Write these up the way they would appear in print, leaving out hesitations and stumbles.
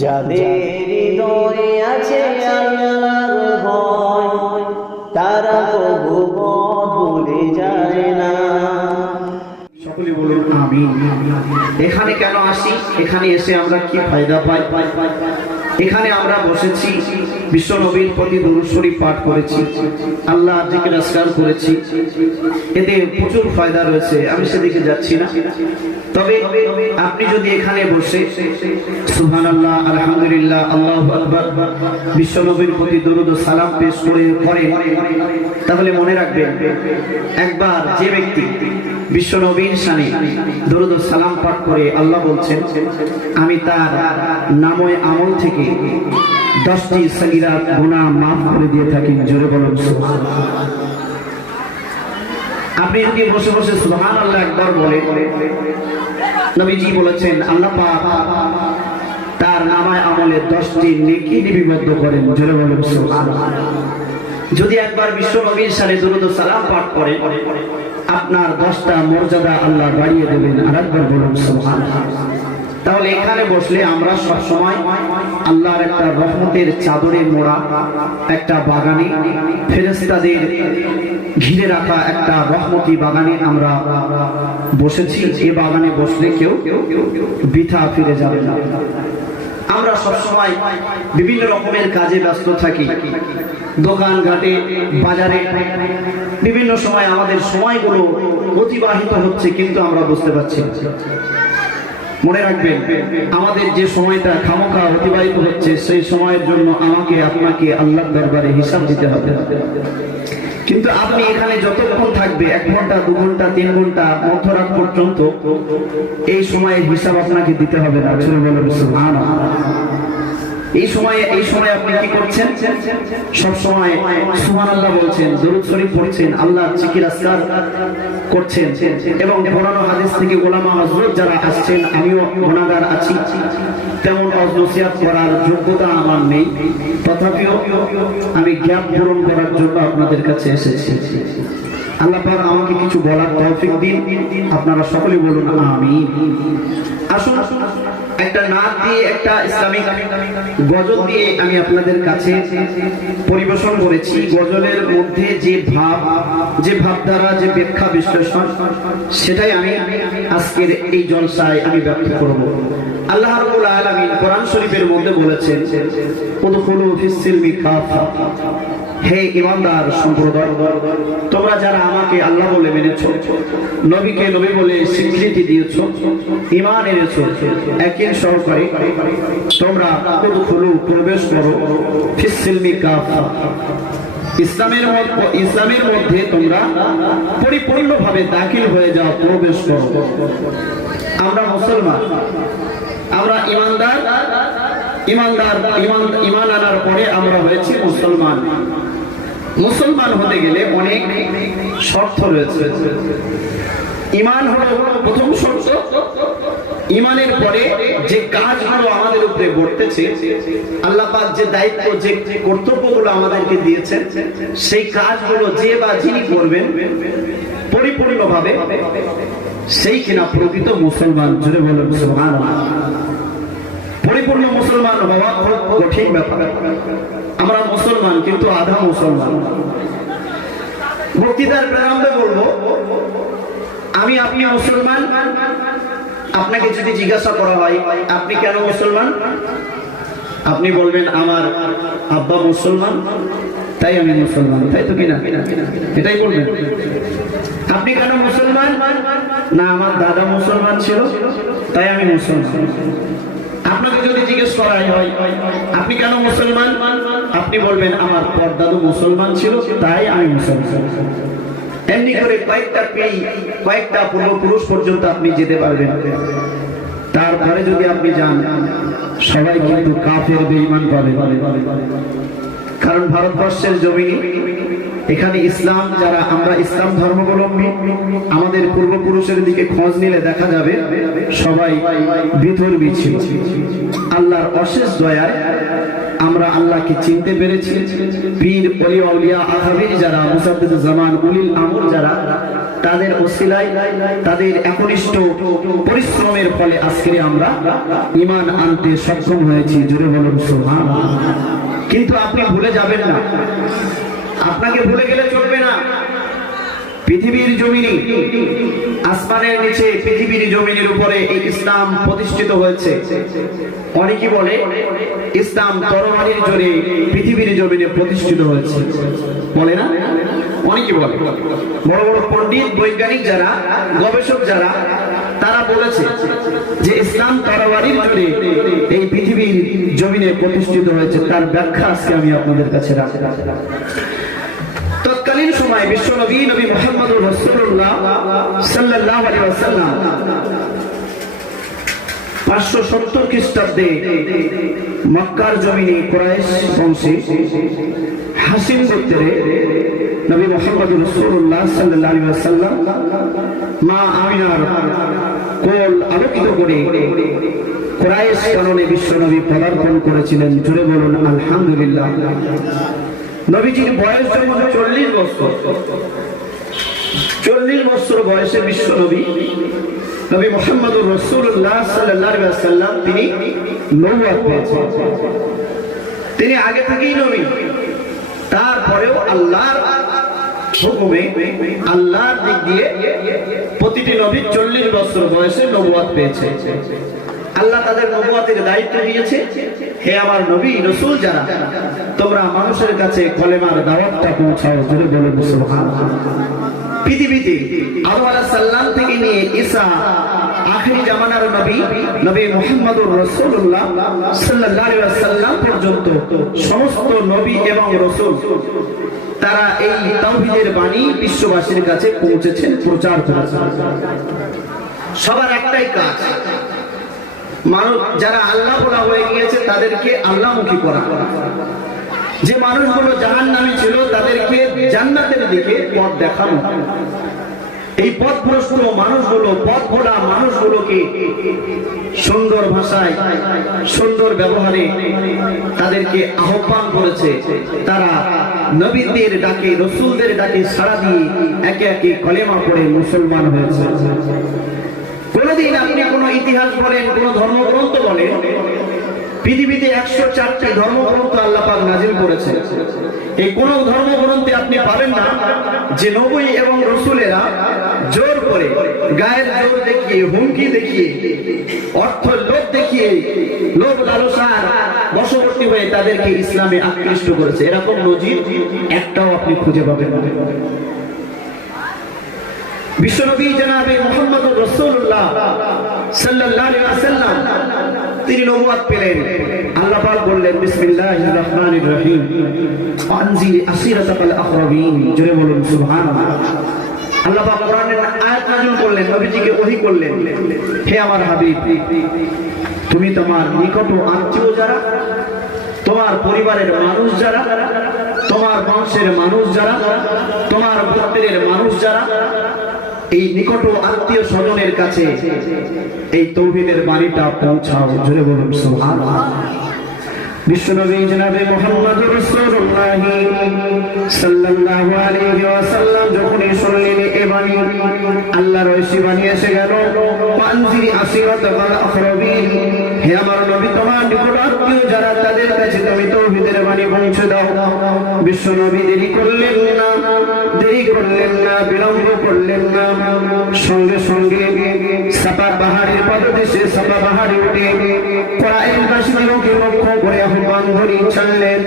যাদের হৃদয়ে আছে আল্লাহর ভয়, তারা কবু পথ ভুলে যায় না। সকলে বলুন আমিন। এখানে কেন আসি, এখানে এসে আমরা কি ফায়দা পাই? এখানে আমরা বসেছি, বিশ্ব নবীর প্রতি দরুদ শরীফ পাঠ করেছি, আল্লাহ জিকির আজকার করেছি, এতে প্রচুর ফায়দা রয়েছে, আমি সেদিকে যাচ্ছি না। তবে আপনি যদি এখানে বসে সুবহানাল্লাহ, আলহামদুলিল্লাহ, আল্লাহু আকবার বিশ্ব নবীর প্রতি দরুদ ও সালাম পেশ করেন, তাহলে মনে রাখবেন, একবার যে ব্যক্তি বিশ্ব নবীর শানে দরুদ ও সালাম পাঠ করে, আল্লাহ বলছেন আমি তার নামে আমল থেকে 10টি সগীরা গুনাহ মাফ করে দিয়ে থাকি। জোরে বলুন সুবহানাল্লাহ। আপনি যদি বসে বসে সুবহানাল্লাহ একবার বলে, নবীজি বলেছেন আল্লাহ পাক তার নামে আমলে 10টি নেকি লিপিবদ্ধ করেন। জোরে বলুন সুবহানাল্লাহ। যদি একবার বিশ্ব নবীর শানে দরুদ ও সালাম পাঠ করে, আপনার 10টা মর্যাদা আল্লাহ বাড়িয়ে দেবেন। আরেকবার বলুন সুবহানাল্লাহ। তাহলে এখানে বসলে আমরা সব সময় আল্লাহর একটা রহমতের চাদরে মোড়া একটা বাগানে, ফেরেশতাদের ঘিরে রাখা একটা রহমতি বাগানে আমরা বসেছি। এই বাগানে বসলে কেউ বৃথা ফিরে যাবে না। আমরা সব সময় বিভিন্ন রকমের কাজে ব্যস্ত থাকি, দোকান ঘাটে, বাজারে, বিভিন্ন সময় আমাদের সময়গুলো অতিবাহিত হচ্ছে, কিন্তু আমরা বুঝতে পারছি না। মনে রাখবেন, আমাদের যে সময়টা খামোখা অতিবাহিত হচ্ছে, সেই সময়ের জন্য আমাকে আপনাকে আল্লাহর দরবারে হিসাব দিতে হবে। কিন্তু আপনি এখানে যতক্ষণ থাকবে, 1 ঘন্টা, 2 ঘন্টা, 3 ঘন্টা, মধ্যরাত পর্যন্ত, এই সময়ের হিসাব আপনাকে দিতে হবে না। সুবহানাল্লাহ। এই সময় আপনি কি করছেন? সব সময় সুবহানাল্লাহ বলছেন, দরুদ শরীফ পড়ছেন, আল্লাহ জিকির আজকার করছেন, এবং কোরআন ও হাদিস থেকে উলামা হযরত যারা আসছেন, আমিও গুনাহগার আছি, তেমন নসিহত করার যোগ্যতা আমার নেই, তথাপিও আমি জ্ঞান পূরণ করার জন্য আপনাদের কাছে এসেছি। আল্লাহ পাক আমাকে কিছু বলার তৌফিক দিন। আপনারা সকলে বলুন আমিন। আসুন একটা নাত দিয়ে, একটা ইসলামিক গজল দিয়ে আমি আপনাদের কাছে পরিবেশন করেছি। গজলের মধ্যে যে ভাবধারা, যে ব্যাখ্যা বিশ্লেষণ, সেটাই আমি আজকের এই জলসায় আমি ব্যাখ্যা করব। আল্লাহ রাব্বুল আলামিন কোরআন শরীফের মধ্যে বলেছেন, উদখুলু ফিস সিলমি কাফা, হে ঈমানদার সম্প্রদায়, তোমরা যারা আমাকে আল্লাহ বলে মেনেছো, নবীকে নবী বলে স্বীকৃতি দিয়েছো, ঈমান এনেছো, একই সহকারে তোমরা উদখুলু প্রবেশ করো ফিস সিলমি কাফা, ইসলামের মধ্যে তোমরা পরিপূর্ণভাবে দাখিল হয়ে যাও, প্রবেশ করো। আমরা মুসলমান, আমরা ঈমান আনার পরে আমরা হয়েছি মুসলমান। মুসলমান হতে গেলে অনেক শর্ত রয়েছে। ঈমান হলো প্রথম শর্ত। ঈমানের পরে যে কাজগুলো আমাদের উপরে বর্তেছে, আল্লাহ পাক যে দায়িত্ব, যে কর্তব্যগুলো আমাদেরকে দিয়েছেন, সেই কাজগুলো যে বা যিনি করবেন পরিপূর্ণভাবে, সেই কিনা প্রকৃত মুসলমান। জোরে বলুন সুবহানাল্লাহ। পরিপূর্ণ মুসলমান হওয়া খুব কঠিন ব্যাপার। আমরা মুসলমান, কিন্তু আধা মুসলমান। বক্তৃতার প্রারম্ভে বলবো, আপনি মুসলমান। আপনাকে যদি জিজ্ঞাসা করা হয় আপনি কেন মুসলমান, আপনি বলবেন আমার আব্বা মুসলমান, তাই আমি মুসলমান, তাই তো কিনা? এটাই বলবেন। আপনি কেন মুসলমান? না, আমার দাদা মুসলমান ছিল, তাই আমি মুসলমান। আপনাকে যদি জিজ্ঞেস করা হয় আপনি কেন মুসলমান, আপনি বলবেন আমার পরদাদু মুসলমান ছিল, তাই আমি মুসলমান। এমনি করে কয়েকটা পূর্বপুরুষ পর্যন্ত আপনি যেতে পারবেন। তারপরে যদি আপনি যান, সবাই কিন্তু কাফের, বেঈমান পাবেন। কারণ ভারতবর্ষের জমিনে এখানে ইসলাম, যারা আমরা ইসলাম ধর্মাবলম্বী, আমাদের পূর্বপুরুষের দিকে খোঁজ নিলে দেখা যাবে সবাই বিধর্মী ছিল। আল্লাহর অশেষ দয়ায় আমরা আল্লাহকে চিনতে পেরেছি। পীর, ওলি, আউলিয়া, আকাবির যারা, মুসাদ্দিদুজ জামান, উলিল আমর যারা, তাদের ওসিলায়, তাদের একনিষ্ঠ পরিশ্রমের ফলে আজকে আমরা ঈমান আনতে সক্ষম হয়েছি। জোরে বলুন সুবহানাল্লাহ। কিন্তু আপনি ভুলে যাবেন না, আপনাকে ভুলে গেলে চলবে না। পৃথিবীর জমিনে, আসমানের নিচে, পৃথিবীর জমিনের উপরে এই ইসলাম প্রতিষ্ঠিত হয়েছে। অনেকে বলে ইসলাম তরবারির জোরে পৃথিবীর জমিনে প্রতিষ্ঠিত হয়েছে, বলে না? অনেকে বলে। বড় বড় পণ্ডিত, বৈজ্ঞানিক যারা, গবেষক যারা, তারা বলেছে যে ইসলাম তরবারির জোরে এই পৃথিবীর জমিনে প্রতিষ্ঠিত হয়েছে। তার ব্যাখ্যা আজকে আমি আপনাদের কাছে রাখি। তৎকালীন সময় বিশ্ব নবী নবী মুহাম্মদুর রাসূলুল্লাহ সাল্লাল্লাহু আলাইহি ওয়াসাল্লাম 570 খ্রিস্টাব্দে মক্কার জমিনে কুরাইশ বংশে হাসিম গোত্রে নবী মুহাম্মদুর রাসূলুল্লাহ সাল্লাল্লাহু আলাইহি ওয়াসাল্লাম মা আমিনার কোল আলোকিত করে কুরাইশ কাননে বিশ্ব নবী পদার্পণ করেছিলেন। জোরে বলুন আলহামদুলিল্লাহ। নবীজির বয়স যখন 40 বছর, 40 বছর বয়সে বিশ্ব নবী নবী মুহাম্মদুর রাসূলুল্লাহ সাল্লাল্লাহু আলাইহি ওয়াসাল্লাম তিনি নবুয়ত পেয়েছেন। তিনি আগে থেকেই নবী, তারপরেও আল্লাহর হুকুমে, আল্লাহর দিক দিয়ে প্রতিটি নবী 40 বছর বয়সে নবুয়ত পেয়েছে। আল্লাহ তাদের নবুয়তের দায়িত্ব দিয়েছে, হে আমার নবী রাসূল যারা, তোমরা মানুষের কাছে কলেমার দাওয়াতটা পৌঁছাও। জোরে বলুন সুবহানাল্লাহ। পৃথিবীতে আদম আলাইহিস সালাম থেকে নিয়ে ঈসা আখিরি জামানার নবী নবী মুহাম্মদুর রাসূলুল্লাহ সাল্লাল্লাহু আলাইহি ওয়াসাল্লাম পর্যন্ত সমস্ত নবী এবং রাসূল তারা এই তাওহীদের বাণী বিশ্ববাসীর কাছে পৌঁছেছেন, প্রচার করেছেন। সবার একটাই কাজ, মানুষ যারা আল্লাহ বলা হয়ে গিয়েছে তাদেরকে আল্লাহমুখী করা। যে মানুষগুলো জাহান্নামী ছিল তাদেরকে জান্নাতের দিকে পথ দেখানো। এই পথভ্রষ্ট মানুষগুলো, পথ ভোলা মানুষগুলোকে সুন্দর ভাষায়, সুন্দর ব্যবহারে তাদেরকে আহ্বান করেছে। তারা নবীদের ডাকে, রাসূলদের ডাকে সাড়া দিয়ে একে একে কলেমা পড়ে মুসলমান হয়েছে। কোনদিন আপনি কোনো ইতিহাস বলেন, কোন ধর্মগ্রন্থ বলেন, পৃথিবীতে 104টি ধর্মগ্রন্থ আল্লাহ পাক নাজিল করেছেন। এই কোন ধর্মগ্রন্থে আপনি পাবেন না যে নবী এবং রাসূলেরা জোর করে, গায়ের জোর দেখিয়ে, হুমকি দেখিয়ে, অর্থ লোভ দেখিয়ে, লোভ লালসার বশবর্তী হয়ে তাদেরকে ইসলামে আকৃষ্ট করেছে। এরকম নজির একটাও আপনি খুঁজে পাবেন না। বিশ্বনবী জনাবে মুহাম্মদুর রাসূলুল্লাহ সাল্লাল্লাহু আলাইহি ওয়াসাল্লাম তিনি নবুয়ত পেলেন। আল্লাহ পাক বললেন বিসমিল্লাহির রহমানির রহিম, আনজির আসিরাতাকাল আকরাবিন। জোরে বলুন সুবহানাল্লাহ। আল্লাহ পাক কোরআনের আয়াত নাযিল করলেন, নবীজিকে ওহী করলেন, হে আমার হাবিব, তুমি তোমার নিকট আত্মীয় যারা, তোমার পরিবারের মানুষ যারা, তোমার বংশের মানুষ যারা, তোমার গোত্রের মানুষ যারা, এই নিকট আত্মীয় স্বজনের কাছে এই তাওহীদের বাণীটা পৌঁছাও। জোরে বলুন সুবহানাল্লাহ। বিশ্বনবী জনাবে মুহাম্মদুর রাসূলুল্লাহ সাল্লাল্লাহু আলাইহি ওয়াসাল্লাম যখনই শুনলেন এই বাণী, আল্লাহর ওই বাণী এসে গেল, পানজিরি আসিরাতাল আকরাবিন, হে আমার নবী তোমার নিকট আত্মীয় যারা তাদের কাছে তুমি তাওহীদের বাণী পৌঁছে দাও। বিশ্বনবী দেরি করলেন না, বিলম্ব করলেন না, সঙ্গে সঙ্গে সাফা পাহাড়ের পদদেশে সাফা পাহাড়ে উঠে কুরাইশবাসীদেরকে লক্ষ্য করে আহ্বান করে ছাড়লেন,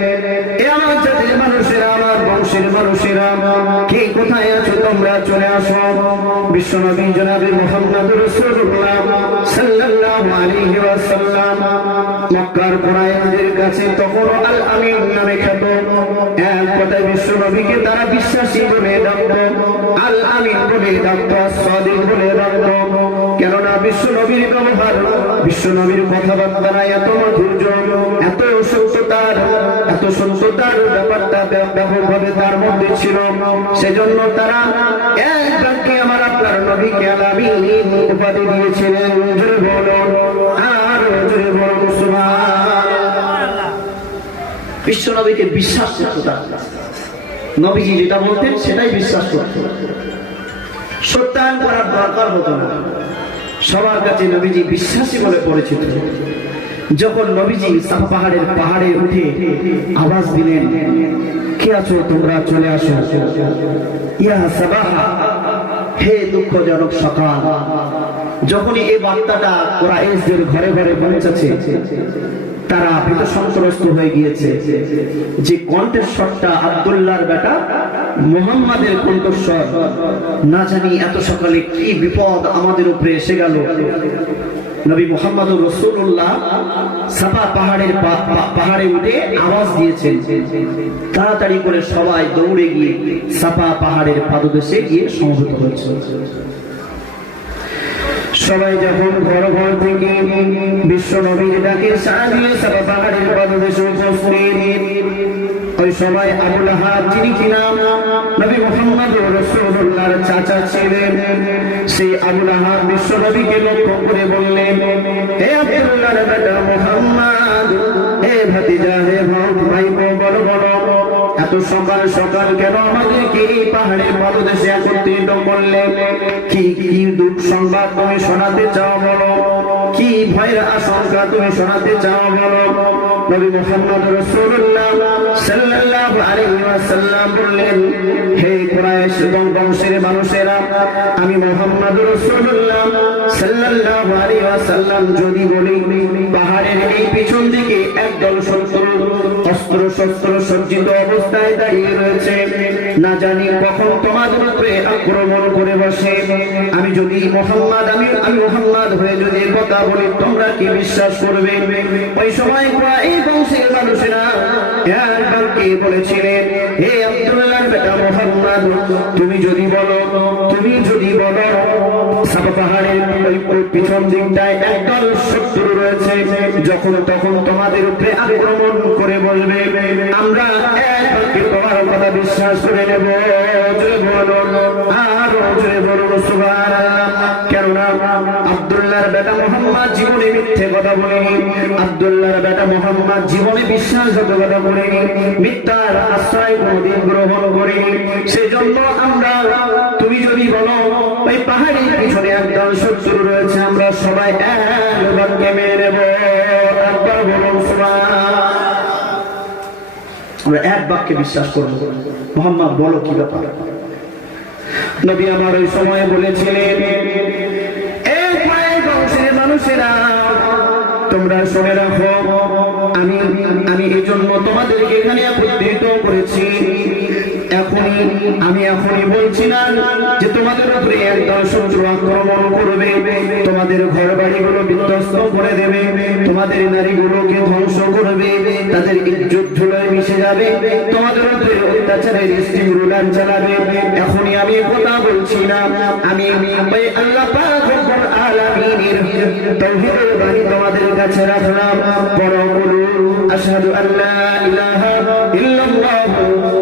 এ আমার জাতির মানুষেরা, আমার বংশের মানুষেরা, কে কোথায় আছো তোমরা চলে আসো। বিশ্বনবী জনাবে মুহাম্মদুর রাসূলুল্লাহ সাল্লাল্লাহু আলাইহি ওয়াসাল্লাম মক্কার কুরাইশদের কাছে তখন আল আমিন নামে খ্যাত, এক কথায় বিশ্বনবীকে তারা বিশ্বাসী বলে ডাকতো, আল আমিন বলে ডাকতো, সাদিক বলে ডাকতো। কেননা বিশ্বনবীর ব্যবহার, বিশ্বনবীর কথাবার্তা এত মাধুর্য, এত সত্যতার ব্যাপারটা ব্যাপকভাবে তার মধ্যে ছিল। সেজন্য তারা এক বাক্যে আমার আপনার নবীকে আল আমিন উপাধি দিয়েছিলেন। জোরে বলুন, আর জোরে বলুন সুবহানাল্লাহ। বিশ্বনবীকে বিশ্বাস করত, নবীজি যেটা বলতেন সেটাই বিশ্বাস করত। সত্যায়ন করার দরকার হতো না, সবার কাছে নবীজি বিশ্বাসী বলে পরিচিত। যখন নবীজি সাফা পাহাড়ে উঠে আওয়াজ দিলেন, কে আছো তোমরা, চলে আসো, ইয়া সাবাহা, হে দুঃখজনক সকাল। যখনই এই বার্তাটা কুরাইশদের ঘরে ঘরে পৌঁছেছে, তারা ভীত সন্ত্রস্ত হয়ে গিয়েছে যে কণ্ঠস্বরটা আব্দুল্লাহর বেটা মুহাম্মাদের কণ্ঠস্বর। না জানি এত সকালে কি বিপদ আমাদের উপরে এসে গেল। নবী মুহাম্মদুর রাসূলুল্লাহ সাফা পাহাড়ে উঠে আওয়াজ দিয়েছেন। তাড়াতাড়ি করে সবাই দৌড়ে গিয়ে সাফা পাহাড়ের পাদদেশে গিয়ে সমবেত হয়েছে। সবাই যখন ঘর ঘর থেকে বিশ্ব নবীর ডাকে সাড়া দিয়ে সাফা পাহাড়ের পাদদেশে উপস্থিত, ওই সময় আবু লাহাব, যিনি কিনা নবী মুহাম্মদুর রাসূলুল্লাহর চাচা ছিলেন, সেই আবু লাহাব বিশ্ব নবীকে লক্ষ্য করে বললেন, হে আব্দুল্লাহর বেটা মুহাম্মদ, হে ভাতিজা, হে ভাই, বড় বড়, এত সকাল সকাল কেন আমাদেরকে এই পাহাড়ের পাদদেশে একত্রিত করলেন? কি কি দুঃখ সংবাদ তুমি শোনাতে চাও বলো? কি ভয়ের আশঙ্কা তুমি শোনাতে চাও বলো? নবী মুহাম্মদ রাসূলুল্লাহ সাল্লাল্লাহু আলাইহি ওয়াসাল্লাম বললেন, হে কুরাইশ বংশের মানুষেরা, আমি মুহাম্মদ রাসূলুল্লাহ সাল্লাল্লাহু আলাইহি ওয়াসাল্লাম যদি বলি পাহাড়ের এই পিছন দিকে একদল শত্রু অস্ত্র শস্ত্র সজ্জিত অবস্থায় দাঁড়িয়ে রয়েছে, না জানি কখন তোমাদের উপরে আক্রমণ করে বসে, আমি যদি মুহাম্মদ আমি মুহাম্মদ হয়ে যদি কথা বলি তোমরা কি বিশ্বাস করবে? ওই সময় এই বংশের মানুষেরা একবারকে বলেছিলেন, হে আব্দুল্লাহর বেটা মুহাম্মদ, তুমি যদি বলো সাফা পাহাড়ের ওই পিছন দিকটায় একদল শত্রু রয়েছে, যখন তখন তোমাদের উপরে আক্রমণ করে বলবে, আমরা একবারকে তোমার কথা বিশ্বাস করে নেব। জোরে বলো, আরো জোরে বলো সুবহানাল্লাহ। কেননা আব্দুল্লাহর বেটা মুহাম্মদ জীবনে মিথ্যে কথা বলেনি, আব্দুল্লাহর বেটা মুহাম্মদ জীবনে বিশ্বাসঘাতক কথা বলেনি, মিথ্যার আশ্রয় কোনদিন গ্রহণ করেনি। সেজন্য আমরা, তুমি যদি বলো ওই পাহাড়ের পিছনে একদল শত্রু রয়েছে, আমরা সবাই একবারকে মেনে নেব। একবার বলুন সুবহানাল্লাহ। আমরা এক বাক্যে বিশ্বাস করব। মুহাম্মদ বলো কি ব্যাপার? নবী আমার ওই সময় বলেছিলেন, এই বংশের মানুষেরা তোমরা শুনে রাখো, আমি এই জন্য তোমাদেরকে এখানে একত্রিত করেছি। এখনই বলছি না যে তোমাদের উপরে একদল শত্রু আক্রমণ করবে, তোমাদের ঘর বাড়িগুলো বিধ্বস্ত করে দেবে, তোমাদের নারীগুলোকে ধ্বংস করবে, তাদের ইজ্জত ধুলোয় মিশে যাবে, তোমাদের উপরে অত্যাচারের স্টিম রুলার চালাবে। এখনই আমি কথা বলছি না, আমি আল্লাহ পাক রব্বুল আলামিনের তাওহীদের বাণী তোমাদের কাছে রাখলাম। পড়ো, বলো আশহাদু আল্লা ইলাহা ইল্লাল্লাহ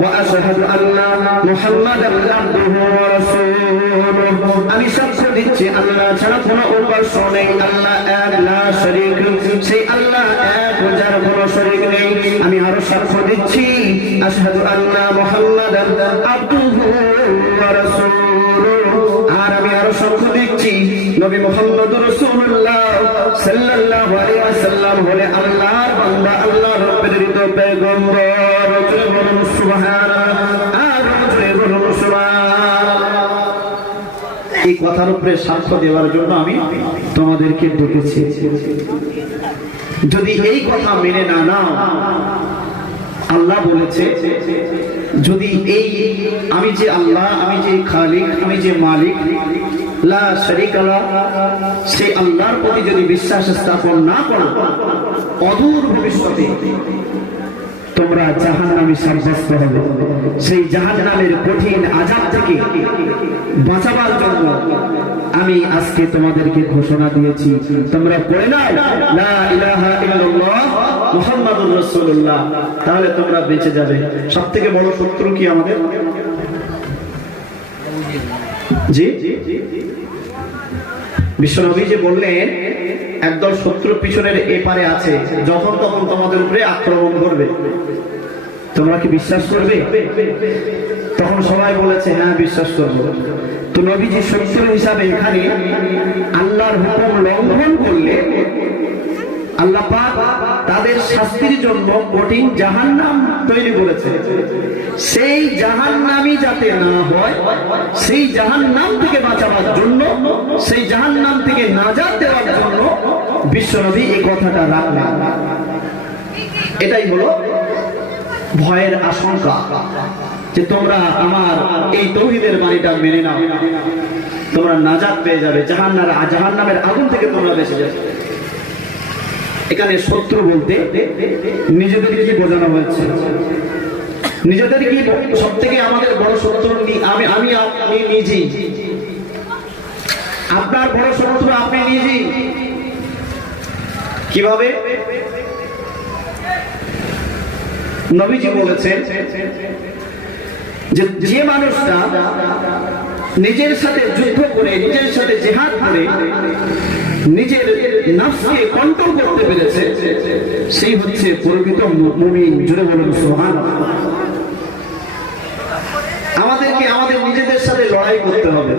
ওয়া আশহাদু আন্না মুহাম্মাদান আবদুহু ওয়া রাসূলুহু। আমি সাক্ষ্য দিচ্ছি আল্লাহ ছাড়া কোনো উপাস্য নেই, আল্লাহ এক, লা শরীক, সেই আল্লাহ এক, যার কোনো শরীক নেই। আমি আরো সাক্ষ্য দিচ্ছি আশহাদু আন্না মুহাম্মাদান আবদুহু ওয়া রাসূলুহু। আর আমি আরো সাক্ষ্য দিচ্ছি নবী মুহাম্মদুর রাসূলুল্লাহ সাল্লাল্লাহু আলাইহি ওয়াসাল্লাম হলে আল্লাহর বান্দা, আল্লাহর প্রেরিত পয়গম্বর। জোরে বলুন সুবহানাল্লাহ, আর জোরে বলুন সুবহানাল্লাহ। এই কথার উপরে সাক্ষ্য দেওয়ার জন্য আমি তোমাদেরকে ডেকেছি। যদি এই কথা মেনে না নাও, আল্লাহ বলেছে যদি এই আমি যে আল্লাহ, আমি যে খালিক, আমি যে মালিক, লা শারীকা লাহ, সেই আল্লাহর প্রতি যদি বিশ্বাস স্থাপন না করো, অদূর ভবিষ্যতে তোমরা জাহান্নামে সাব্যস্ত হবে। সেই জাহান্নামের কঠিন আযাব থেকে বাঁচাবার জন্য আমি আজকে তোমাদেরকে ঘোষণা দিয়েছি, তোমরা পড়ে নাও লা ইলাহা ইল্লাল্লাহ মুহাম্মাদুর রাসূলুল্লাহ, তাহলে তোমরা বেঁচে যাবে। সবথেকে বড় শত্রু কি আমাদের? জি, বিশ্বনবী যে বললেন একদল শত্রু পিছনের এপারে আছে, যখন তখন তোমাদের উপরে আক্রমণ করবে। তোমরা কি বিশ্বাস করবে? তখন সবাই বলেছে হ্যাঁ বিশ্বাস করব। তো নবীজি সত্য হিসাবে এখানে আল্লাহর হুকুম লঙ্ঘন করলে আল্লাহ পাক তাদের শাস্তির জন্য কঠিন জাহান্নাম তৈরি করেছে। সেই জাহান্নামই যাতে না হয়, সেই জাহান্নাম থেকে বাঁচাবার জন্য, সেই জাহান্নাম থেকে নাজাত দেওয়ার জন্য বিশ্বনবী এই কথাটা রাখলেন। এটাই হলো ভয়ের আশঙ্কা, যে তোমরা আমার এই তৌহিদের বাণীটা মেনে নাও, তোমরা নাজাত পেয়ে যাবে, জাহান্নামের আগুন থেকে তোমরা বেঁচে যাবে। এখানে শত্রু বলতে নিজেদেরকে কি বোঝানো হয়েছে? নিজেদের কি সব থেকে আমাদের বড় শত্রু আমি আপনি নিজেই। আপনার বড় শত্রু আপনি নিজেই। কিভাবে? নবীজি বলেছেন যে মানুষটা নিজের সাথে যুদ্ধ করে, নিজের সাথে জিহাদ করে নিজের নফসকে কন্ট্রোল করতে পেরেছে, সেই হচ্ছে প্রকৃত মুমিন। জোরে বলুন সুবহানাল্লাহ। আমাদেরকে আমাদের নিজেদের সাথে লড়াই করতে হবে।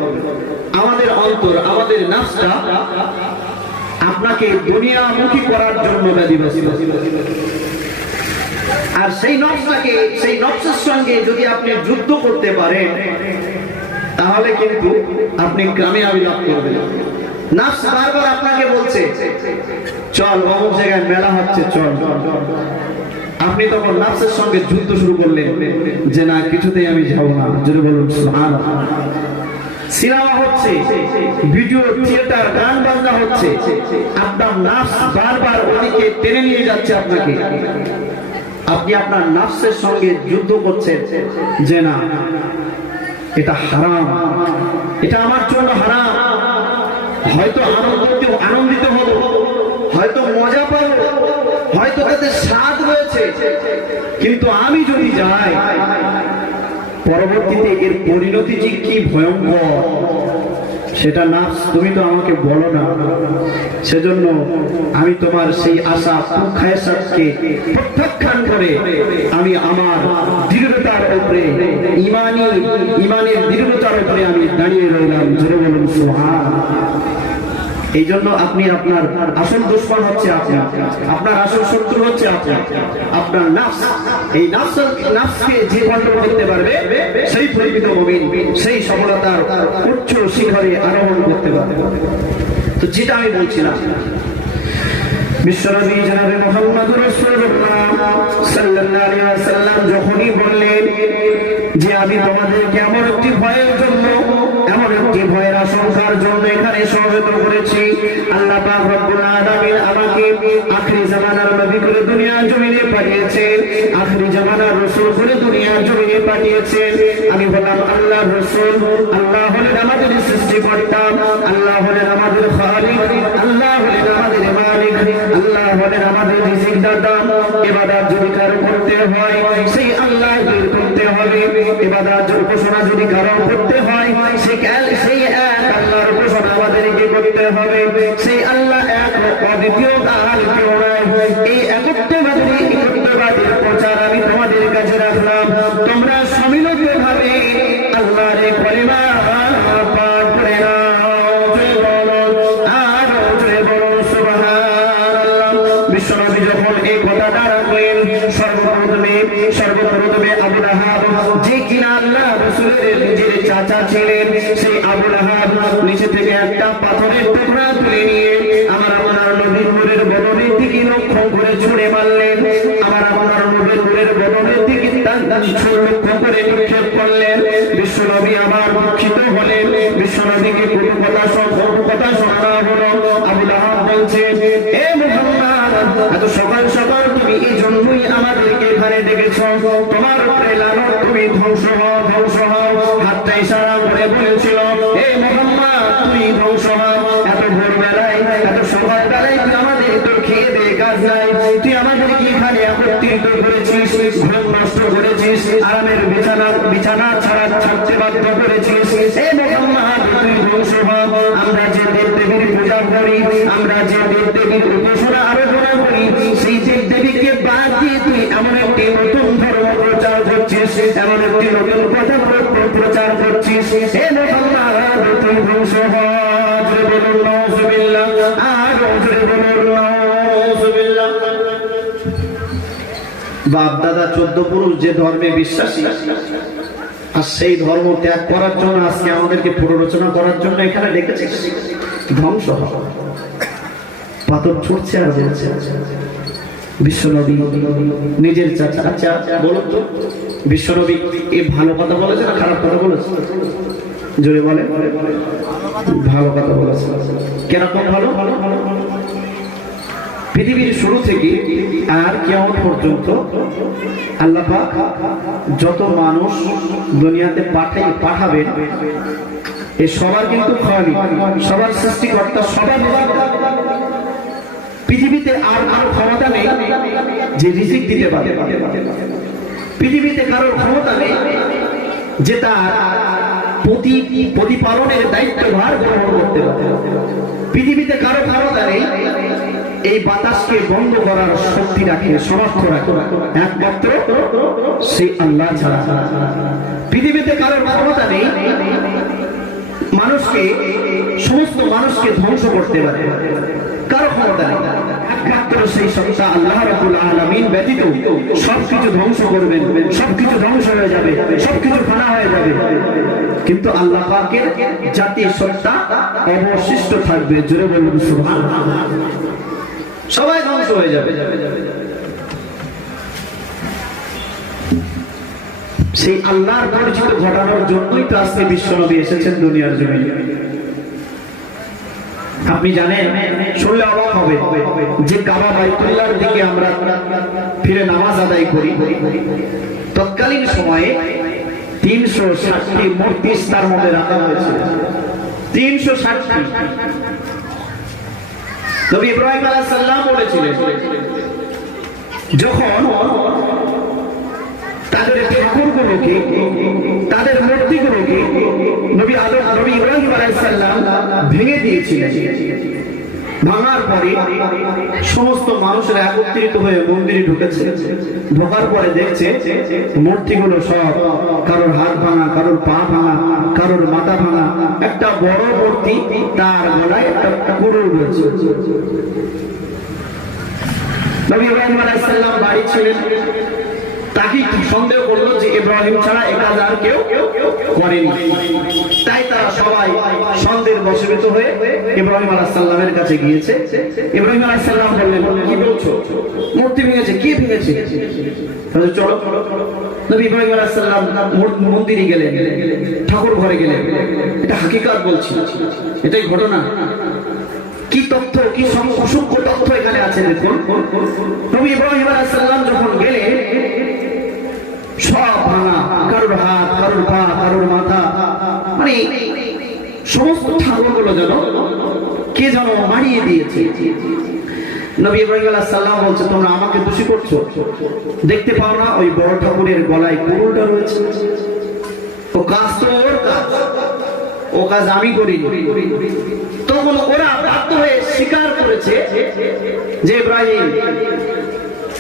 আমাদের অন্তর, আমাদের নফসটা আপনাকে দুনিয়ামুখী করার জন্য ব্যাধিগ্রস্ত। আর সেই নফসটাকে, সেই নফসের সঙ্গে যদি আপনি যুদ্ধ করতে পারেন, তাহলে কিন্তু আপনি কামিয়াবি লাভ করবেন। নফস বারবার আপনাকে বলছে চল অমুক জায়গায় মেলা হচ্ছে, চল। আপনি তখন নফসের সঙ্গে যুদ্ধ শুরু করলেন যে না, কিছুতেই আমি যাব না। জোরে বলুন সুবহানাল্লাহ। সিনেমা হচ্ছে, ভিডিও থিয়েটার, গান বাজনা হচ্ছে, আপনার নফস বারবার ওদিকে টেনে নিয়ে যাচ্ছে আপনাকে। আপনি আপনার নফসের সঙ্গে যুদ্ধ করছেন যে না, এটা হারাম, এটা আমার জন্য হারাম। হয়তো আনন্দিত হব, হয়তো মজা পাব, হয়তো তাদের স্বাদ রয়েছে, কিন্তু আমি যদি যাই, পরবর্তীতে এর পরিণতি যে কি ভয়ঙ্কর সেটা নফস তুমি তো আমাকে বলো না। সেজন্য আমি তোমার সেই আশা খায়সাতকে প্রত্যাখ্যান করে আমি আমার দৃঢ়তার উপরে, ইমানের দৃঢ়তার উপরে আমি দাঁড়িয়ে রইলাম। জোরে বলুন সুবহানাল্লাহ। এই জন্য আপনি, আপনার আসল দুশ্মন হচ্ছে আপনার আসল শত্রু হচ্ছে আপনার নফস। এই নফসকে যে কন্ট্রোল করতে পারবে, সেই প্রকৃত মুমিন, সেই সফলতার উচ্চ শিখরে আরোহণ করতে পারবে। তো যেটা আমি বলছিলাম, বিশ্বনবী জনাবে মুহাম্মদুর রাসূলুল্লাহ সাল্লাল্লাহু আলাইহি ওয়াসাল্লাম যখনই বললেন যে আমি তোমাদেরকে এমন একটি ভয়ের জন্য, এমন একটি ভয়ের আশঙ্কার জন্য এখানে সমবেত করেছি, আল্লাহ পাক রব্বুল আলামিন আমাকে আখিরি জামানার নবী করে দুনিয়ার জমিনে পাঠিয়েছেন, আখিরি জামানার রাসূল করে দুনিয়ার জমিনে পাঠিয়েছেন। আমি বললাম আল্লাহর রাসূল, আল্লাহ হলেন আমাদের সৃষ্টিকর্তা, আল্লাহ হলেন আমাদের খালিক, আল্লাহ হলেন আমাদের মালিক, আল্লাহ হলেন আমাদের রিজিক দাতা। ইবাদত যদি কারো করতে হয়, সেই আল্লাহকে করতে হবে। ইবাদত উপাসনা যদি কারো করতে হয়, সেই এক আল্লাহর উপাসনা আমাদেরকে করতে হবে। সেই আল্লাহ এক, অদ্বিতীয়, আর কেউ নাই। এই একত্ববাদের প্রচার আমি তোমাদের কাছে রাখলাম। তোমরা সম্মিলিতভাবে আল্লাহর কালিমা পাঠ করে নাও। বিশ্বনবী যখন এই কথাটা রাখলেন, সর্বপ্রথমে আবু লাহাব, যে কিনা আল্লাহ রাসূলের নিজের চাচা ছিলেন, সেই আবু লাহাব নিচে থেকে একটা পাথরের টুকরা তুলে নিয়ে আমার নবীর নূরের বদনের দিকে লক্ষ্য করে ছুঁড়ে মারলেন। আমার নবীর বদনের দিকে লক্ষ্য করে নিক্ষেপ করলেন। বিশ্বনবী আবার দুঃখিত হলেন। বিশ্বনবীকে কোনো কথা শোনা হলো। আবু লাহাব বলছে, হে মুহাম্মদ, এত সকাল সকাল তুমি এই জন্যই আমাদেরকে এখানে ডেকেছ, তোমার উপরে লানত, তুমি ধ্বংস হও, ধ্বংস হও। হাতটা ইশারা করে বলেছিল, হে মুহাম্মদ, তুমি ধ্বংস হও। এত ভোরবেলায়, এত সকালবেলায় তুই আমাদের তোর খেয়ে দিয়ে কাজ নাই, তুই আমাদেরকে এখানে একত্রিত করেছিস, ঘুম নষ্ট করেছিস, আরামের বিছানা ছাড়তে বাধ্য করেছিস। হে মুহাম্মদ, তুই ধ্বংস হও। আমরা যে দেবদেবীর পূজা করি, আমরা যে দেবদেবীর উপাসনা আরাধনা করি, সেই দেবদেবীকে বাদ দিয়ে তুই এমন একটি নতুন ধর্ম এমন একটি নতুন কথা প্রচার করছিস, হে মুহাম্মদ তুই ধ্বংস হ। জোরে বলুন নাউজুবিল্লাহ, আর জোরে বলুন নাউজুবিল্লাহ। বাপ দাদা 14 পুরুষ যে ধর্মে বিশ্বাসী, আর সেই ধর্ম ত্যাগ করার জন্য আজকে আমাদেরকে পুনরচনা করার জন্য এখানে ডেকেছে। ধ্বংস হ। পাথর ছুটছে আর বলছে বিশ্বনবী নিজের চাচা। আচ্ছা বলুন তো, বিশ্বনবী এই ভালো কথা বলেছে না খারাপ কথা বলেছে? জোরে বলে। ভালো কথা বলেছে। কেরকম ভালো? পৃথিবীর শুরু থেকে আর কিয়ামত পর্যন্ত আল্লাহ পাক যত মানুষ দুনিয়াতে পাঠাবেন, এই সবার কিন্তু খালিক, সবার সৃষ্টিকর্তা, সবার পৃথিবীতে আর ক্ষমতা নেই যে রিজিক দিতে পারে। পৃথিবীতে কারোর ক্ষমতা নেই যে তার প্রতিপালনের দায়িত্বভার গ্রহণ করতে পারে। পৃথিবীতে কারো ক্ষমতা নেই এই বাতাসকে বন্ধ করার শক্তি রাখে, সমর্থ রাখে, একমাত্র সেই আল্লাহ ছাড়া। পৃথিবীতে কারোর ক্ষমতা নেই সমস্ত মানুষকে ধ্বংস করতে পারে, কারো ক্ষমতা নেই। একমাত্র সেই সত্তা আল্লাহ রাব্বুল আলামিন ব্যতীত সবকিছু ধ্বংস করবেন, সবকিছু ধ্বংস হয়ে যাবে, সবকিছু ফানা হয়ে যাবে, কিন্তু আল্লাহ পাকের জাতীয় সত্তা অবশিষ্ট থাকবে। জোরে বলুন সুবহানাল্লাহ। সবাই ধ্বংস হয়ে যাবে। সেই আল্লাহর পরিচিত ঘটানোর জন্যই তো আজকে বিশ্বনবী এসেছেন দুনিয়ার জমিনে। আপনি জানেন, শুনলে অবাক হবে যে কাবা বাইতুল্লাহর দিকে আমরা ফিরে নামাজ আদায় করি, তৎকালীন সময়ে 360টি মূর্তি তার মধ্যে রাখা হয়েছে। 360টি। নবী ইব্রাহিম আলাইহিস সালাম বলেছিলেন, যখন তাদের ঠাকুরগুলোকে, তাদের মূর্তিগুলোকে নবী ইব্রাহিম আলাইহিস সালাম ভেঙে দিয়েছিলেন, ভাঙার পরে সমস্ত মানুষেরা একত্রিত হয়ে মন্দিরে ঢুকেছে। ঢোকার পরে দেখছে মূর্তিগুলো সব কারোর হাত ভাঙা, কারোর পা ভাঙা, কারোর মাথা ভাঙা। একটা বড় মূর্তি, তার গলায় একটা কুড়ুল রয়েছে। নবী ইব্রাহিম আলাইহিস সালাম বাড়ি ছিলেন, তাকে সন্দেহ করলো যে ইব্রাহিম ছাড়া এ কাজ আর কেউ করেনি। তাই তারা সবাই সন্দেহের বশীভূত হয়ে ইব্রাহিম আলাইহিস সালামের কাছে গিয়েছে। ইব্রাহিম আলাইহিস সালাম বললেন, কি বলছো? মূর্তি ভেঙেছে। কি ভেঙেছে? চলো। নবী ইব্রাহিম আলাইহিস সালাম মন্দিরে গেলেন, ঠাকুর ঘরে গেলেন। এটা হাকিকত বলছি, এটাই ঘটনা। কি তথ্য, কি সূক্ষ্ম তথ্য এখানে আছে দেখুন। নবী ইব্রাহিম আলাইহিস সালাম যখন গেলেন, সব ভাঙা, কারোর হাত, কারোর পা, কারোর মাথা, মানে সমস্ত ঠাকুরগুলো কে যেন মারিয়ে দিয়েছে। নবী ইব্রাহিম আলাইহিস সালাম বলছে, তোমরা আমাকে দোষী করছো? দেখতে পাও না ওই বড় ঠাকুরের গলায় কুড়ুলটা রয়েছে? ও কাজ তো ওর কাজ, ও কাজ আমি করিনি। তখন ওরা বাধ্য হয়ে স্বীকার করেছে যে ইব্রাহিম,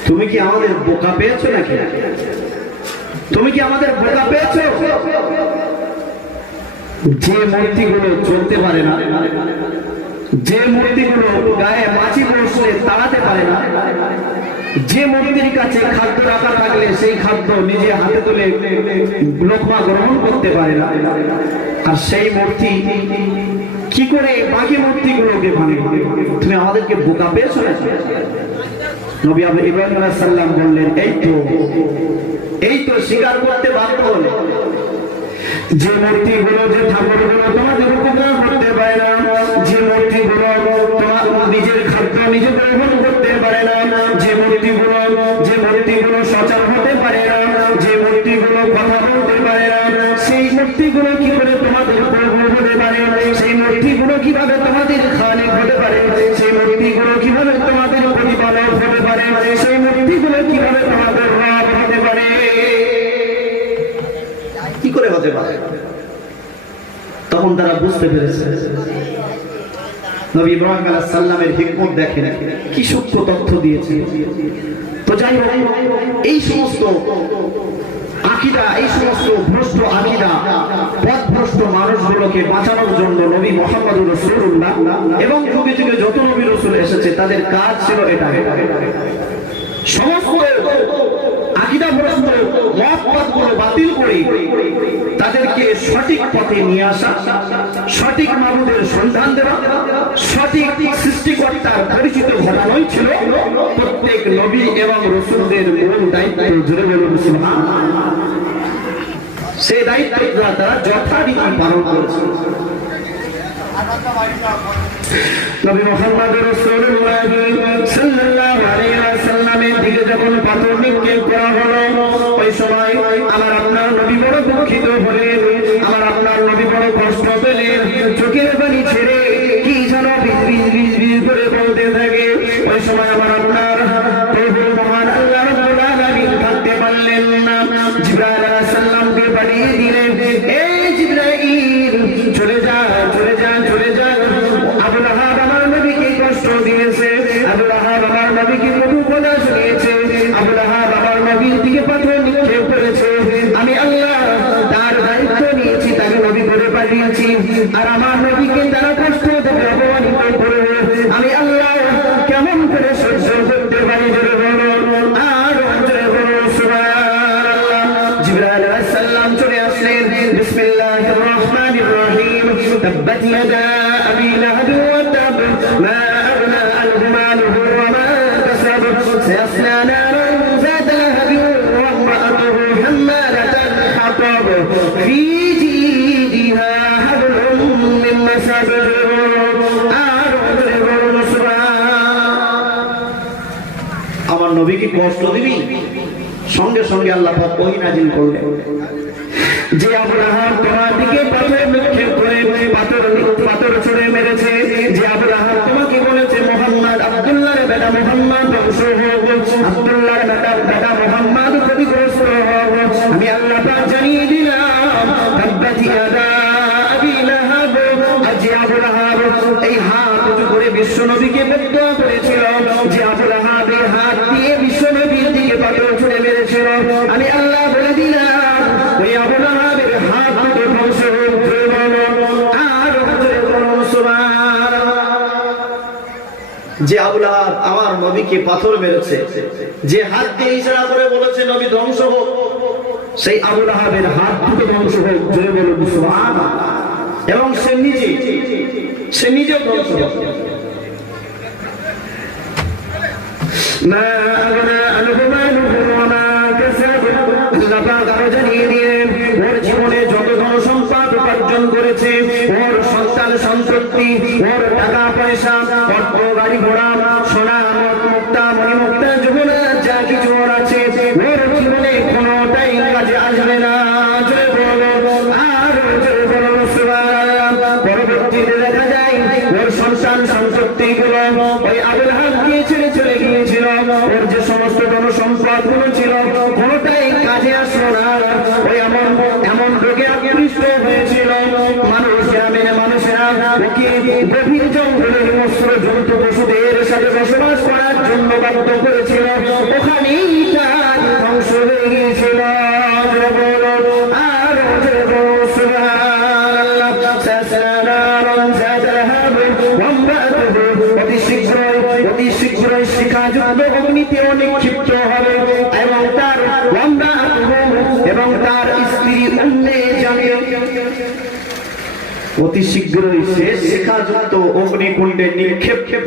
তুমি কি আমাদের বোকা পেয়েছো নাকি? তুমি কি আমাদের বোকা পেয়েছো? যে মূর্তিগুলো চলতে পারে না, যে মূর্তিগুলো গায়ে মাছি বসলে তাড়াতে পারে না, যে মূর্তির কাছে খাদ্য রাখা থাকলে সেই খাদ্য নিজে হাতে তুলে লোকমা গ্রহণ করতে পারে না, আর সেই মূর্তি কি করে বাকি মূর্তিগুলোকে ভাঙে? তুমি আমাদেরকে বোকা পেয়েছো না? নবী ইব্রাহিম আলাইহিস সালাম বললেন, এই তো স্বীকার করতে বাধ্য হলে। যে মূর্তিগুলো, যে ঠাকুরগুলো তোমাদের উপকার করতে পারে না, যে মূর্তিগুলো তোমার নিজের খাদ্য নিজে গ্রহণ করতে পারে না, যে মূর্তিগুলো সচল হতে পারে না, যে মূর্তিগুলো কথা বলতে পারে না, সেই মূর্তিগুলো কি করে তোমাদের প্রভু হতে পারে? সেই মূর্তিগুলো কিভাবে তোমাদের খালিক হতে পারে? সেই মূর্তিগুলো কিভাবে তোমাদের প্রতিপালক হতে পারে? সেই মূর্তিগুলো কিভাবে তোমাদের রব হতে পারে? কি করে হতে পারে? তখন তারা বুঝতে পেরেছে। নবী ইব্রাহিম আলাইহিস সালামের হিকমত দেখেন, কি সূক্ষ্ম তথ্য দিয়েছে। তো যাই হোক, এই সমস্ত আকীদা, এই সমস্ত ভ্রষ্ট আকীদা, পথভ্রষ্ট মানুষগুলোকে বাঁচানোর জন্য নবী মুহাম্মদুর রাসূলুল্লাহ এবং যুগে যুগে যত নবী রাসূল এসেছে তাদের কাজ ছিল এটা। সমস্ত আকীদা ভ্রষ্ট মতবাদগুলো বাতিল করে তাদেরকে সঠিক পথে নিয়ে আসা, সঠিক মাবুদের সন্ধান দেওয়া, সঠিক সৃষ্টিকর্তার পরিচিত ঘটানোই ছিল প্রত্যেক নবী এবং রাসূলদের মূল দায়িত্ব। জোরে বলুন সুবহানাল্লাহ। সেই দায়িত্ব তারা যথারীতি পালন করেছে। নবী মুহাম্মদ রাসূলুল্লাহ সাল্লাল্লাহু আলাইহি ওয়াসাল্লামের দিকে যখন পাথর নিক্ষেপ করা হলো, ওই সময় আমার আপনার নবী বড় দুঃখিত হলেন, আমার আপনার নবী বড় কষ্ট পেলেন, চোখের পানি ছেড়ে কি যেন বিজ করে বলতে থাকে। ওই সময় আমার আপনার প্রভু মহান আল্লাহ রাব্বুল আলামিন থাকতে পারলেন না, জিবরাইল আলাইহিস সালামকে পাঠিয়ে দিলেন, এই জিবরাইল চলে যা, চলে যা, চলে যা। আবু লাহাব আমার নবীকে কষ্ট দিয়েছে, আবু লাহাব আমার নবীকে কটু কথা শুনিয়েছে, আবু লাহাব আমার নবীর দিকে পাথর নিক্ষেপ করেছে। আমি আল্লাহ তার দায়িত্ব নিয়েছি, তাকে নবী করে পাঠিয়েছি, আর আমার নবীকে তারা কষ্ট দেবে, অপমানিত করবে। আমি আল্লাহ কেমন করে সহ্য করতে পারি? জোরে বলুন, আর জোরে বলুন সুবহানাল্লাহ। জিবরাইল আলাইহিস সালাম চলে আসলেন, বিসমিল্লাহির রহমানির রহিম। তাব্বাত ইয়াদা আবি লাহাব ওয়া তাব, মা আগনা আনহু মালুহু ওয়া মা কাসাব, সায়াসলা নারান যাত লাহাব ওয়া ইমরাআতুহু হাম্মালাতাল হাতাব, ফি জিদিহা হাবলুম মিন মাসাদ। আর জোরে বলুন সুবহানাল্লাহ। আমার নবীকে কষ্ট দিবি? সঙ্গে সঙ্গে আল্লাহ পাক ওহী নাযিল করলেন যে আবু লাহাব তোমার দিকে পাথর নিক্ষেপ করে পাথর ছুঁড়ে মেরেছে, যে আবু লাহাব তোমাকে বলেছে মুহাম্মদ আব্দুল্লাহর বেটা মুহাম্মদ ধ্বংস হোক, আব্দুল্লাহর বেটা মুহাম্মদ ক্ষতিগ্রস্ত হোক। আমি আল্লাহ পাক জানিয়ে দিলাম, তাব্বাত ইয়াদা আবি লাহাব। আজ আবু লাহাব এই হাত উঁচু করে বিশ্ব নবীকে বদদুয়া করেছিল, যে আবু লাহাব এই হাত দিয়ে বিশ্ব নবীর দিকে পাথর ছুঁড়ে মেরেছিল, আমি আল্লাহ বলে দিলাম ওই আবু লাহাবের হাত দুটো ধ্বংস হোক। আর যে আবু লাহাব আমার নবীকে পাথর মেরেছে, যে হাত দিয়ে ইশারা করে বলেছে নবী ধ্বংস হোক, সেই আবু লাহাবের হাত দুটো ধ্বংস হোক। জোরে বলুন সুবহানাল্লাহ। এবং সে নিজেও ধ্বংস হোক। মা আগনা আনহু মালুহু ওয়া মা কাসাব। আল্লাহ পাক আরো জানিয়ে দিলেন, ওর জীবনে যত ধন সম্পদ উপার্জন করেছে, ওর সন্তান সন্ততি, ওর টাকা পয়সা, অর্থ গাড়ি ঘোড়া, সোনা মুক্তা মণিমুক্তা যমুনা যা কিছু ওর আছে, ওর জীবনে কোনোটাই কাজে আসবে না। জয় বলো, আর জয় বলো সুবহানাল্লাহ। পরবর্তীতে দেখা যায় ওর সন্তান সন্ততি গুলো ওই আবু লাহাবকে ছেড়ে চলে গিয়েছিল, ওর যে সমস্ত ধন সম্পদ গুলো ছিল কোনোটাই কাজে আসলো না। ওই এমন রোগে আকৃষ্ট হয়েছিল, মানুষেরা ওকে গভীর জঙ্গলে হিংস্র জন্তু পশুদের সাথে বসবাস করার জন্য বাধ্য করেছিল, ওখানেই তার ধ্বংস হয়ে গিয়েছিল। আর অতি শীঘ্রই শিখাযুক্ত অগ্নিতে নিক্ষিপ্ত হবে, এবং তার স্ত্রী উম্মে জামিল অতি শীঘ্রই শেষ শিখাযুক্ত অগ্নিকুণ্ডে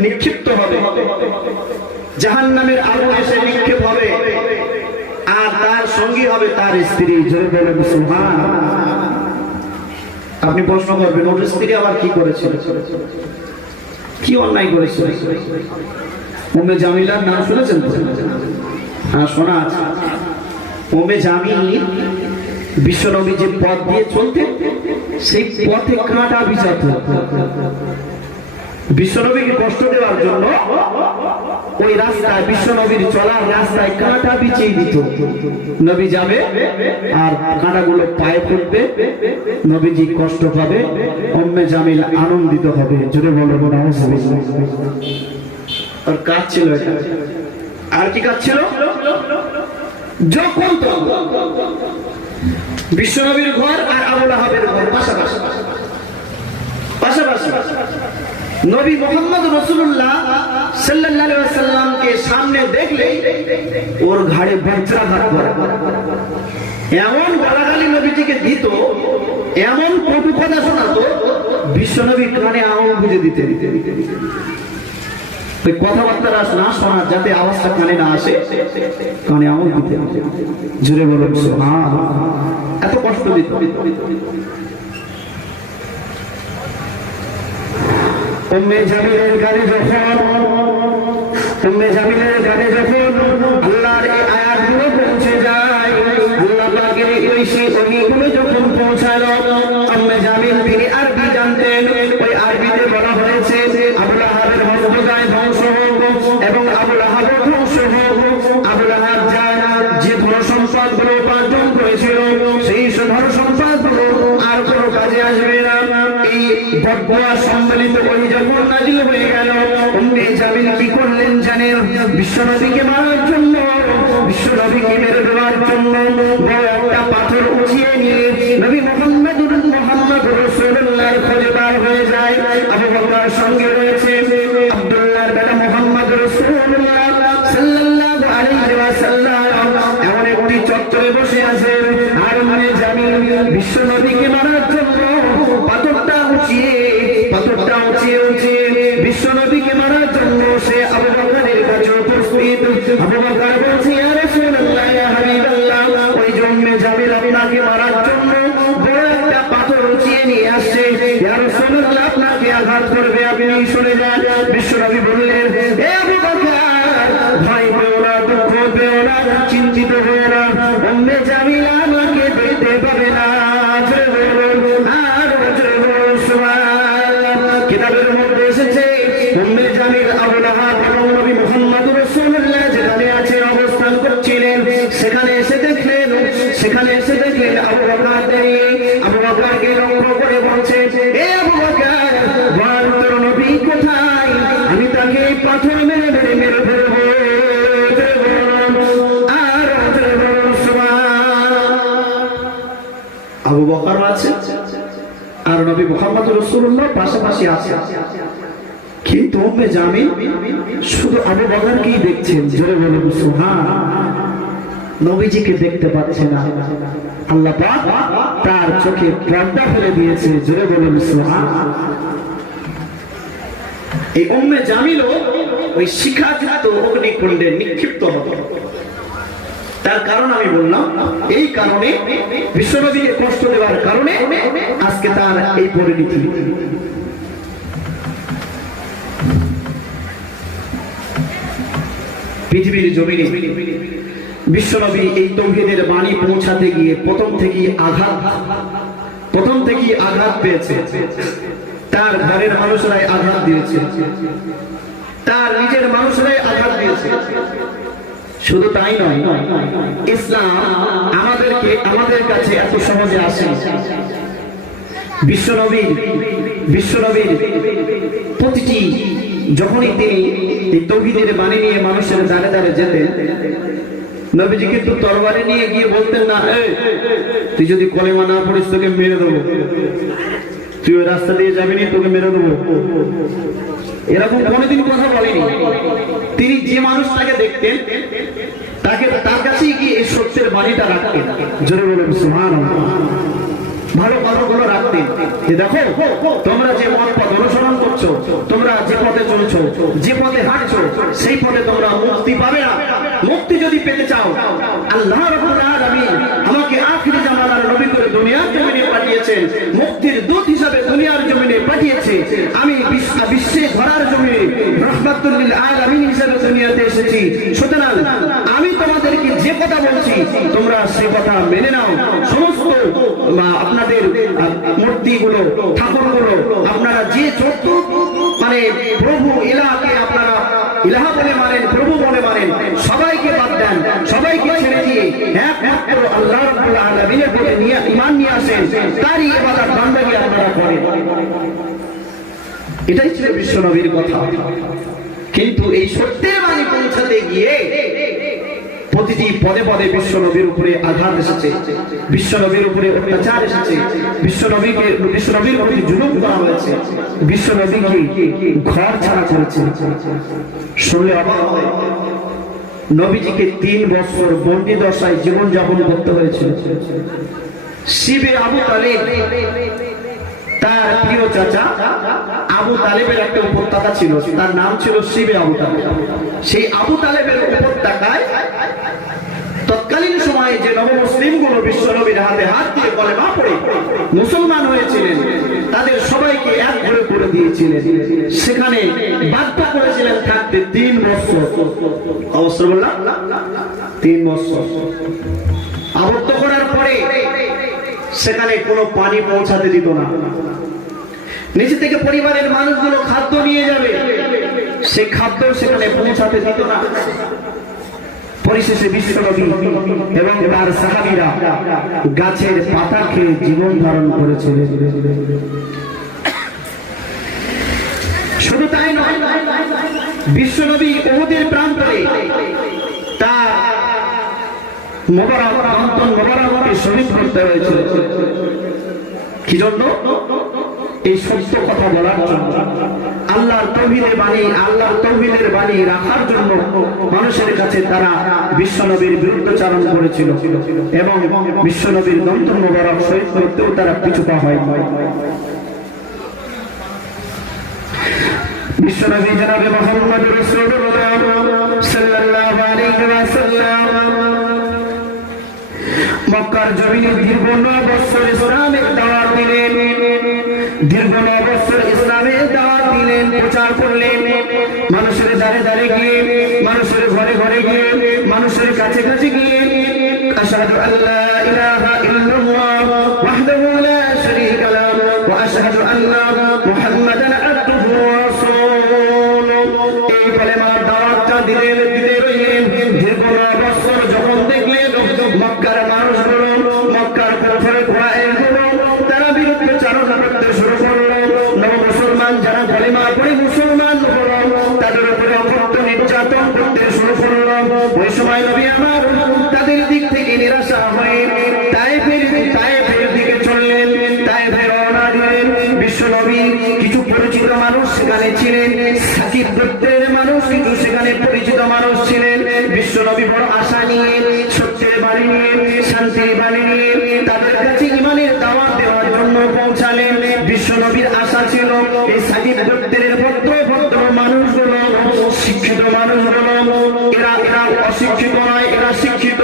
নিক্ষিপ্ত হবে। জাহান্নামের আগুন এসে নিক্ষেপ হবে, আর তার সঙ্গী হবে তার স্ত্রী। জোরে বলুন সুবহানাল্লাহ। আপনি প্রশ্ন করবেন, ওর স্ত্রী আবার কি করেছিল, কি অন্যায় করেছিল? উম্মে জামিলার নাম শুনেছেন তো? হ্যাঁ, শোনা আছে। উম্মে জামিল বিশ্বনবী যে পথ দিয়ে চলতেন, সেই পথে কাঁটা বিছাত। বিশ্বনবীকে কষ্ট দেওয়ার জন্য ওই রাস্তায়, বিশ্বনবীর চলার রাস্তায় কাঁটা বিছিয়ে দিত। নবী যাবে আর কাঁটাগুলো পায়ে পড়বে, নবীজি কষ্ট পাবে, উম্মে জামিল আনন্দিত হবে। জোরে বলবো নাউজুবিল্লাহ। আর কাজ ছিল এটা। আর কি কাজ ছিল? যখন বিশ্বনবীর ঘর আর আবু লাহাবের ঘর পাশাপাশি পাশাপাশি। নবী মুহাম্মদ রাসূলুল্লাহ সাল্লাল্লাহু আলাইহি ওয়াসাল্লামকে সামনে দেখলে ওর ঘাড়ে বজ্রাঘাত করে, এমন গালাগালি নবীজিকে দিত, এমন কটু কথা শোনাতো, বিশ্বনবী কানে আঙুল গুঁজে দিতে দিতে দিতে ওই কথাবার্তা না শোনা, যাতে আওয়াজটা কানে না আসে, কানে আঙুল দিতে জোরে বলুন সুবহানাল্লাহ। এত কষ্ট দিত। উম্মে জামিলের গানে যখন আল্লাহর এই আয়াতগুলো পৌঁছে যায়, আল্লাহ পাকের এই ওহীগুলো যখন পৌঁছালো, উম্মে জামিল তিনি আরবি জানতেন। ওই আরবিতে বলা হয়েছে আবু লাহাবের মর্যাদায় ধ্বংস হোক এবং আবু লাহাবের ধ্বংস হোক। আবু লাহাব যে ধন সম্পদগুলো উপার্জন করেছিল, সেই ধন সম্পদগুলো আর কোনো কাজে আসবে না। এই বদদুয়া সম্মিলিত ওহী যখন নাজিল হয়ে গেল, উম্মে জামিল কি করলেন জানেন? বিশ্বনবীকে মারার জন্য, বিশ্বনবীকে মেরে দেওয়ার জন্য বড় একটা পাথর উঠিয়ে নিয়ে নবী মুহাম্মদ রাসূলুল্লাহর খোঁজে বার হয়ে যায়। আবু বকর সঙ্গে রয়েছে, আব্দুল্লাহর বেটা মুহাম্মদ রাসূলুল্লাহ সাল্লাল্লাহু আলাইহি ওয়াসাল্লাম এমন একটি চত্বরে বসে আছেন। আর উম্মে জামিল বিশ্বনবীকে মারার জন্য পাথরটা উঠিয়ে বিশ্বনবীকে মারার জন্য সে আবু বকরের কাছে উপস্থিত। আবু বকর বলছে, ইয়া রাসূলুল্লাহ, ইয়া হাবিবাল্লাহ, ওই উম্মে জামিল আপনাকে মারার জন্য বড় একটা পাথর উঠিয়ে নিয়ে আসছে। ইয়া রাসূলুল্লাহ, আপনাকে আঘাত করবে, আপনি সরে যান। বিশ্বনবী বললেন, হে আবু বকর, ভয় পেও না, দুঃখ পেও না, চিন্তিত হয়ে না, উম্মে জামিল আমাকে দেখতে পাবে না। কিতাবের মধ্যে এসেছে উম্মে জামিল আবু লাহাব এবং নবী মুহাম্মদ রাসূলুল্লাহ যেখানে আছেন অবস্থান করছিলেন, সেখানে এসে দেখলেন আবু বকর দাঁড়িয়ে। আবু বকরকে লক্ষ্য করে বলছে, হে আবু বকর, বল তোর নবী কোথায়? আমি তাকে পাথর মেরে ফেলবো। আর আবু বকর আছে আর নবী মুহাম্মদ রাসূলুল্লাহ পাশাপাশি আছে, কিন্তু উম্মে জামিল শুধু আবু বকরকেই দেখছেন। জোরে বলুন সুবহানাল্লাহ। নবীজিকে দেখতে পাচ্ছে না। আল্লাহ পাক তার চোখে পর্দা ফেলে দিয়েছে। জোরে বলুন সুবহানাল্লাহ। এই উম্মে জামিলও ওই শিখাযুক্ত অগ্নিকুণ্ডে নিক্ষিপ্ত হতো। তার কারণ আমি বললাম, এই কারণে বিশ্বনবীকে কষ্ট দেওয়ার কারণে আজকে তার এই পরিণতি। পৃথিবীর জমিনে বিশ্বনবী এই তাওহীদের বাণী পৌঁছাতে গিয়ে প্রথম থেকেই আঘাত পেয়েছে। তার ঘরের মানুষরাই আঘাত দিয়েছে, তার নিজের মানুষরাই আঘাত দিয়েছে। শুধু তাই নয়, ইসলাম আমাদের কাছে এত সহজে আসে। বিশ্বনবীর প্রতিটি যখনই তিনি এই তাওহীদের বাণী নিয়ে মানুষের দ্বারে দ্বারে যেতেন, নবীজি কিন্তু তরবারি নিয়ে গিয়ে বলতেন না, তুই যদি কলেমা না পড়িস তোকে মেরে দেবো, তুই ওই রাস্তা দিয়ে যাবি না, তোকে মেরে দেবো, এরকম কোনোদিন কথা বলেনি। তিনি যে মানুষটাকে দেখতেন তার কাছেই গিয়ে এই সত্যের বাণীটা রাখতেন। জোরে বলুন সুবহানাল্লাহ। ভালো কথাগুলো রাখতেন যে দেখো, তোমরা যে পথ অনুসরণ করছো, তোমরা যে পথে চলছো, যে পথে হাঁটছো, সেই পথে তোমরা মুক্তি পাবে না। মুক্তি যদি পেতে চাও, আল্লাহ রাব্বুল আলামিন আমাকে আখিরি জামানার নবী করে দুনিয়ার জমিনে পাঠিয়েছেন, মুক্তির দূত হিসাবে দুনিয়ার জমিনে পাঠিয়েছে। আমি বিশ্বে ধরার জমিনে রাহমাতুল লিল আলামিন হিসাবে দুনিয়াতে এসেছি। সুতরাং আমি তোমাদেরকে যে কথা বলছি, তোমরা সে কথা মেনে নাও। সমস্ত আপনাদের মূর্তিগুলো, ঠাকুরগুলো, আপনারা যে যত প্রভু ইলাহকে আপনারা ইলাহ বলে মানেন, প্রভু বলে মানেন, সবাইকে বাদ দেন, সবাইকে ছেড়ে দিয়ে একমাত্র আল্লাহ রাব্বুল আলামিনের প্রতি ঈমান নিয়ে আসেন, তারই ইবাদত বান্দাগি আপনারা করেন। এটাই ছিল বিশ্বনবীর কথা। কিন্তু এই সত্যের বাণী পৌঁছাতে গিয়ে প্রতিটি পদে পদে বিশ্ব নবীর উপরে আঘাত এসেছে, বিশ্ব নবীর উপরে অত্যাচার এসেছে, বিশ্ব নবীর প্রতি জুলুম করা হয়েছে, বিশ্ব নবীকে ঘর ছাড়া করেছে। শুনলে অবাক হয়, নবীজিকে 3 বছর বন্দি দশায় জীবন যাপন করতে হয়েছিল। শিবে আবু তালেব, তার প্রিয় চাচা আবু তালেবের একটা উপত্যকা ছিল, তার নাম ছিল শিবে আবু তালেব। সেই আবু তালেবের উপত্যকায় তৎকালীন সময়ে যে নবমুসলিমগুলো বিশ্ব নবীর হাতে হাত দিয়ে কলেমা পড়ে মুসলমান হয়েছিলেন, তাদের সবাইকে এক ঘরে করে দিয়েছিলেন। সেখানে বাধ্য করেছিলেন থাকতে 3 বছর। অবশ্য বললাম 3 বছর আবদ্ধ করার পরে সেখানে কোনো পানি পৌঁছাতে দিত না। নিচে থেকে পরিবারের মানুষগুলো খাদ্য নিয়ে যাবে, সেই খাদ্য সেখানে পৌঁছাতে দিত না। পরিশেষে বিশ্বনবী এবং তার সাহাবীরা গাছের পাতা খেয়ে জীবন ধারণ করেছিলেন। শুধু তাই নয়, বিশ্বনবী উহুদের প্রান্তরে তার মোবারককে শহীদ করতে হয়েছিল। কি জন্য? এই সত্য কথা বলার জন্য, আল্লাহর তাওহীদের বাণী রাখার জন্য মানুষের কাছে তারা বিশ্বনবীর বিরুদ্ধাচরণ করেছিল এবং বিশ্বনবীর দন্ত মোবারক শহীদ করতেও তারা পিছুপা হয়। বিশ্বনবী জনাবে মুহাম্মদ রাসূলুল্লাহ সাল্লাল্লাহু আলাইহি ওয়াসাল্লাম মক্কার জমিনে দীর্ঘ 9 বছর ইসলামের দাওয়াত দিলেন, প্রচার করলেন। মানুষের দ্বারে দ্বারে গিয়ে, মানুষের ঘরে ঘরে গিয়ে, মানুষের কাছে কাছে গিয়ে আশহাদু আল্লা ইলাহা ইল্লাল্লাহ ওয়াহদাহু লা শারীকা লাহু ওয়া আশহাদু আন্না মুহাম্মাদান আবদুহু ওয়া রাসূলুহু, এই কলেমার দাওয়াতটা দিতে রইলেন। দীর্ঘ 9 বছর যখন দেখলেন মক্কার মানুষগুলো, মক্কার কুফার কুরাইশগুলো তারা বিরুদ্ধাচরণ করতে শুরু করলো, মুসলমান যারা কলেমা পড়ে মুসলমান হলো তাদের উপরে অকথ্য নির্যাতন করতে শুরু করলো। ওই সময় নবী আমার তাদের দিক থেকে নিরাশা হয়ে তায়েফের দিকে চললেন, তায়েফে রওনা দিলেন। বিশ্ব নবী কিছু পরিচিত মানুষ সেখানে ছিলেন, সাকিব গোত্রের মানুষ কিছু সেখানে পরিচিত মানুষ ছিলেন। বিশ্ব নবী বড় আশা নিয়ে, সত্যের বাণী নিয়ে, শান্তির বাণী নিয়ে তাদের কাছে ঈমানের দাওয়াত দেওয়ার জন্য পৌঁছালেন। বিশ্ব নবীর আশা ছিল এই সাকিব গোত্রের ভদ্র মানুষগুলো, শিক্ষিত মানুষগুলো, এরা অশিক্ষিত নয়, এরা শিক্ষিত।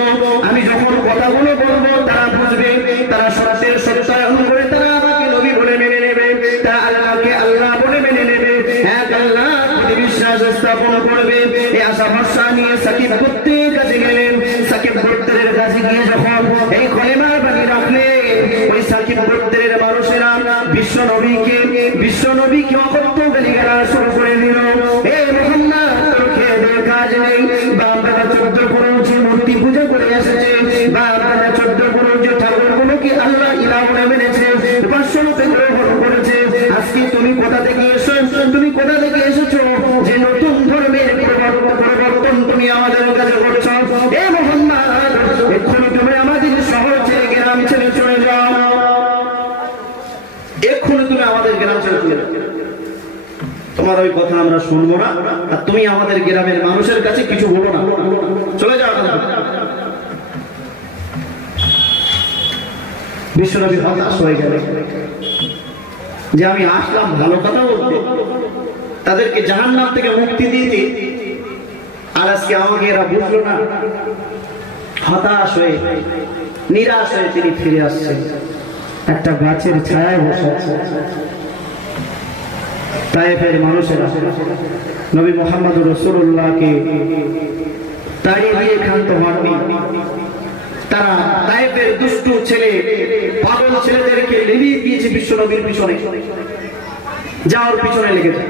আমি যখন কথাগুলো বলবো তারা বুঝবে, তারা সত্যের সত্যায়ন করে তারা আমাকে নবী বলে মেনে নেবে, তারা আল্লাহকে আল্লাহ বলে মেনে নেবে, এক আল্লাহ প্রতি বিশ্বাস স্থাপন করবে। এই আশা ভরসা নিয়ে সাকিব গোত্রের কাছে গেলেন। সাকিব গোত্রের কাছে গিয়ে যখন এই কলেমার বাণী রাখলেন, ওই সাকিব গোত্রের মানুষেরা বিশ্ব নবীকে অকথ্য গালিগালাজ শুরু করে দিল। এই মুহাম্মদ তোর খেয়ে কাজ নেই, বা আপনারা 14 পুরুষের মূর্তি পূজা করে এসেছে, বা আপনারা 14 পুরুষের ঠাকুরগুলোকে আল্লাহ ইলাহ বলে মেনেছে, উপাস্যরূপে গ্রহণ করেছে। আজকে তুমি কোথা থেকে এসেছো যে নতুন ধর্মের পরিবর্তন তুমি আমাদের কাছে করছো? এ মুহাম্মদ, এক্ষুনি তুমি আমাদের শহর ছেড়ে গ্রাম ছেড়ে চলে যাও, এক্ষুনি তুমি আমাদের গ্রাম ছেড়ে চলে যাও। তোমার ওই কথা আমরা শুনবো না, আর তুমি আমাদের গ্রামের মানুষের কাছে কিছু বলো না, চলে যাও। বিশ্বনবী হতাশ হয়ে গেল যে আমি আসলাম ভালো কথা বলতে, তাদেরকে জাহান্নাম থেকে মুক্তি দিতে, আর আজকে আমাকে এরা বুঝলো না। হতাশ হয়ে, নিরাশ হয়ে তিনি ফিরে আসছেন, একটা গাছের ছায়ায় বসে আছে। তায়েফের মানুষেরা নবী মুহাম্মদ রাসূলুল্লাহকে তাড়িয়ে দিয়ে ক্ষান্ত হননি। তারা তায়েফের দুষ্টু ছেলে, পাগল ছেলেদেরকে লেলিয়ে দিয়েছে বিশ্বনবীর পিছনে, যাওয়ার পিছনে লেগেছে।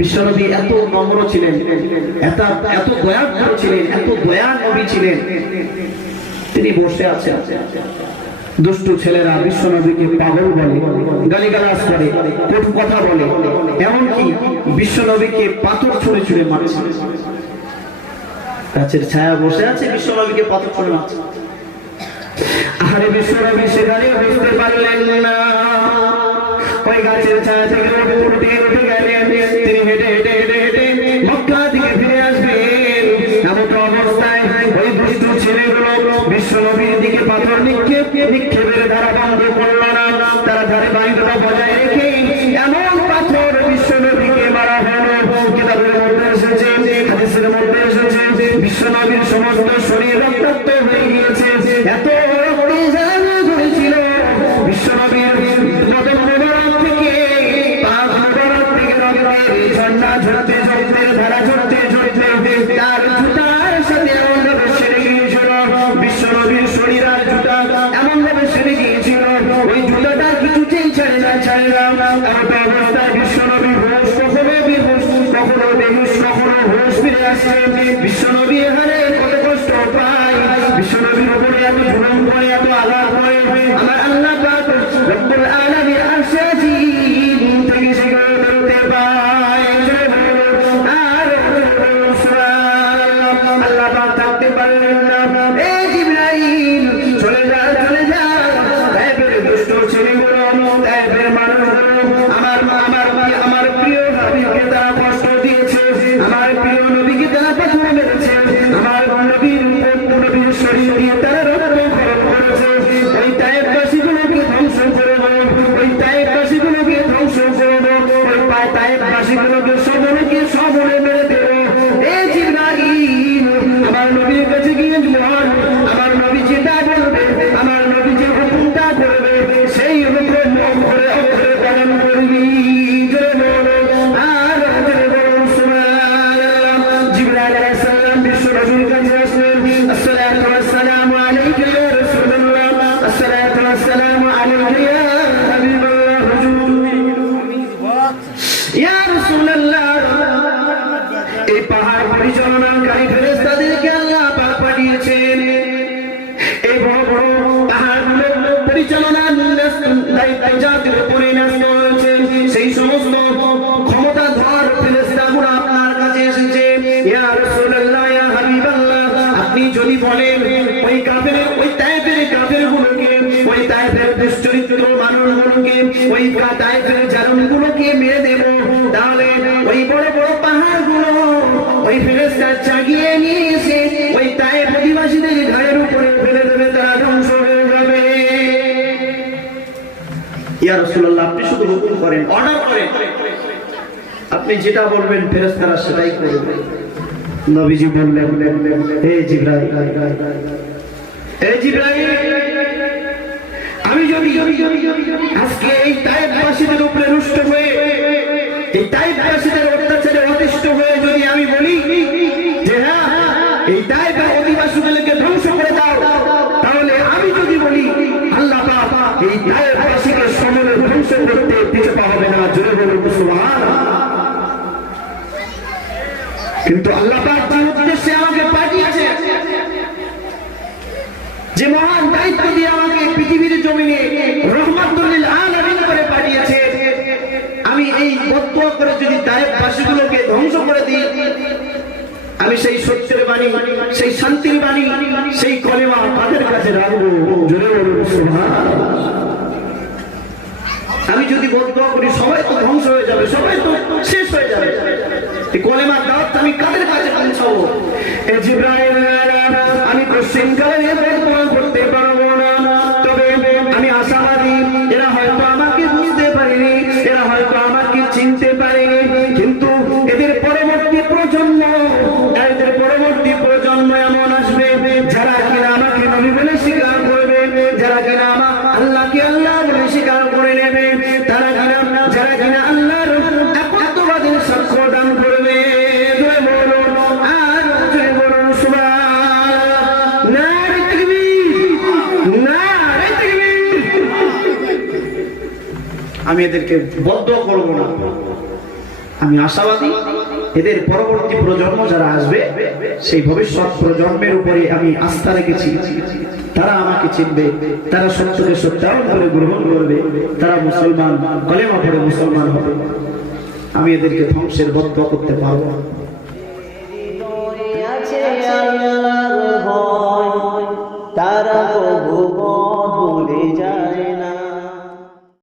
বিশ্বনবী এত নম্র ছিলেন, এত দয়ার্দ্র ছিলেন, এত দয়া নবী ছিলেন, তিনি বসে আছেন। দুষ্টু ছেলেরা বিশ্বনবীকে পাগল বলে, গালিগালাজ করে, কটু কথা বলে, এমনকি বিশ্বনবীকে পাথর ছুঁড়ে ছুঁড়ে মারছে। গাছের ছায়া বসে আছে, বিশ্বনবীকে পাথর করে মারছে। আরে বিশ্বনবী সেখানে বুঝতে পারলেন না, ওই গাছের ছায়া থেকে উঠে গেলেন। তিনি হেঁটে হেঁটে হেঁটে হেঁটে মক্কা দিকে ফিরে আসবেন। এমন অবস্থায় ওই দুষ্ট ছেলেগুলো বিশ্বনবীর দিকে পাথর নিক্ষেপের ধারা বন্ধ করল না। তারা ধারে বাড়িটা বজায় রেখে এমন পাথর বিশ্বনবীকে মারা হলো। কিতাবের মধ্যে এসেছে, হাদিসের মধ্যে এসেছে, বিশ্বনবীর সমস্ত শরীর রক্তাক্ত হয়ে গিয়েছে। এত রক্ত ঝরেছিল বিশ্বনবীর বদন মোবারক থেকে, পাক মোবারক থেকে রক্তের ঝর্ণা ঝরতে ঝরতে, ধারা ঝরতে ঝরতে তার জুতার সাথে এমন ভাবে সেরে গিয়েছিল। বিশ্বনবীর শরীর আর জুতা এমন ভাবে সেরে গিয়েছিল, ওই জুতাটা কিছুতেই ছাড়ে না। এমন অবস্থায় বিশ্বনবী হোশ, কখনো বেহুশ, কখনো বেহুশ, কখনো হোশ ফিরে আসছে। বিশ্বনবী এখানে কত কষ্ট পায়, বিশ্বনবীর উপরে এত জুলুম করে, এত আঘাত করে, আমার আল্লাহ পাক রব্বুল আলামিন আরশে আজিম থেকে সেগুলো দেখতে পায়। আর আল্লাহ পাক থাকতে পারলেন না। এই জিবরাইল চলে যা, চলে যা। তাইফের দুষ্ট ছেলেগুলো, তাইফের মানুষগুলো আমার প্রিয় হাবিবকে তারা কষ্ট দিয়েছে, আমার প্রিয় নবীকে তারা পাথর মেরেছে, আমার নবীর শরীর দিয়ে তারা রক্ত খরচ করেছে। ওই তাইফবাসীগুলোকে ধ্বংস করব, ওই তাইফবাসীগুলোকে ধ্বংস করব, ওই তাইফবাসীগুলোকে সবলে মেরে দেব। এই জিবরাইল আমার নবীর কাছে গিয়ে বল, আমার নবী যেটা বলবে, আমার নবী যে হুকুমটা করবে, সেই হুকুম অক্ষরে অক্ষরে পালন করবি। আর জিবরাইল আলাইহিস সালাম বিশ্ব নবীর কাছে আসলেন। আসসালাতু ওয়াসসালামু আলাইকা ইয়া রাসূলুল্লাহ, আসসালাতু ওয়াসসালামু আলাইকা ইয়া হাবিবাল্লাহ, ইয়া রাসূলুল্লাহ। এই পাহাড় পরিচালনাকারী ফেরেশতাদেরকে আল্লাহ পাক পাঠিয়েছেন। এই বড় বড় পাহাড়গুলো পরিচালনার দায়িত্ব যাদের উপরে ন্যস্ত হয়েছে, সেই সমস্ত ক্ষমতাধর ফেরেশতাগুলো আপনার কাছে এসেছে। ইয়া রাসূলুল্লাহ, ইয়া হাবিবাল্লাহ, আপনি যদি বলেন ওই কাফেরের, ওই তাইফের কাফেরগুলোকে, ওই তাইফের দুশ্চরিত্র মানুষগুলোকে, ওই তাইফের জালিমগুলোকে মেরে দেব, তাহলে ওই বড় বড় পাহাড়গুলো ওই ফেরেশতা জাগিয়ে নিয়ে এসে ওই তাইফ অধিবাসীদের ঘাড়ের উপরে ফেলে দেবে, তারা ধ্বংস হয়ে যাবে। ইয়া রাসূলুল্লাহ, আপনি শুধু হুকুম করেন, অর্ডার করেন, আপনি যেটা বলবেন ফেরেশতারা সেটাই করবে। নবীজি বললেন, হে জিবরাইল, হে জিবরাইল, আমি যদি আজকে এই তাইফবাসীদের উপরে রুষ্ট হয়ে, এই তাইফবাসীদের অত্যাচারে অতিষ্ঠ হয়ে যদি আমি বলি যে হ্যাঁ এই তাইফের অধিবাসীগুলোকে ধ্বংস করে দাও, তাহলে আমি যদি বলি আল্লাহ পাক এই তাইফবাসীকে সমূলে ধ্বংস করতে পিছু পা হবে না। জোরে বলুন সুবহানাল্লাহ। কিন্তু আল্লাহ পাক যে উদ্দেশ্যে আমাকে পাঠিয়েছে, যে মহান দায়িত্ব দিয়ে আমাকে পৃথিবীর জমিনে রহমাতুল লিল আলামিন করে পাঠিয়েছে, আমি এই বদদুয়া করে যদি তাইফবাসীগুলোকে ধ্বংস করে দিই, আমি সেই সত্যের বাণী, সেই শান্তির বাণী, সেই কলেমা তাদের কাছে রাখবো। জোরে বলুন সুবহানাল্লাহ। আমি যদি বদদুয়া করি সবাই তো ধ্বংস হয়ে যাবে, সবাই তো শেষ হয়ে যাবে, এই কলেমার দাওয়াত আমি কাদের কাছে পৌঁছাবো? এ জিবরাইল, আমি কোশ্চেনকালে বদদুয়া করতে পারবো না, তবে আমি আশাবাদী এরা হয়তো আমাকে বুঝতে পারেনি, এরা হয়তো আমাকে চিনতে পারেনি, কিন্তু এদের পরবর্তী প্রজন্ম, এদের পরবর্তী প্রজন্ম এমন আসবে যারা কিনা আমাকে নবী বলে স্বীকার করবে, যারা কিনা আমার আল্লাহকে আল্লাহ বলে স্বীকার করে নেবে, তারা কিনা, যারা কিনা আল্লাহর একত্ববাদের সাক্ষ্য দান করবে। আর বলুন সুবহানাল্লাহ, নারে তাকবীর, নারে তাকবীর। আমি এদেরকে বদদুয়া করব না, আমি আশাবাদী এদের পরবর্তী প্রজন্ম যারা আসবে সেই ভবিষ্যৎ প্রজন্মের উপরে আমি আস্থা রেখেছি, তারা আমাকে চিনবে, তারা সত্যকে সত্যায়ন করে গ্রহণ করবে, তারা মুসলমান, কলেমা পড়ে মুসলমান হবে। আমি এদেরকে ধ্বংসের বদদুয়া করতে পারবো না। তারা